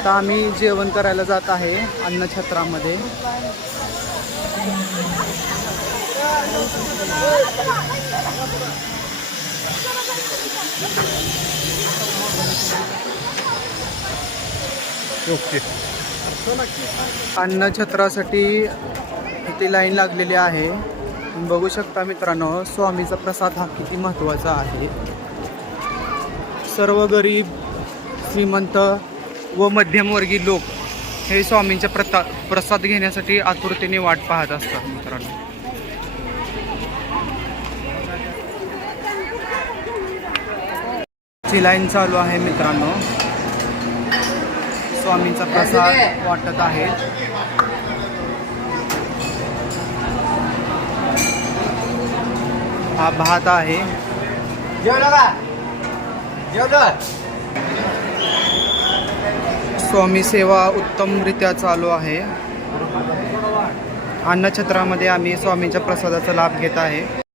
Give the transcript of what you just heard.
आता आम्ही जेवण करायला जात आहे अन्नछत्रामध्ये. ओके. अन्नछत्रासाठी इथे लाईन लागलेली आहे. बघू शकता मित्रांनो स्वामीचा प्रसाद हा किती महत्त्वाचा आहे. सर्व गरीब श्रीमंत व मध्यमवर्गीय लोक हे स्वामींचा प्रता प्रसाद घेण्यासाठी आतुरतेने वाट पाहत असतात मित्रांनो. ची लाईन चालू आहे मित्रांनो. स्वामींचा प्रसाद वाटत आहे. हा भात आहे. जेवलं का? जेवलं? स्वामी सेवा उत्तमरित्या चालू आहे. अन्नछत्रामध्ये आम्ही स्वामींच्या प्रसादाचा लाभ घेत आहे.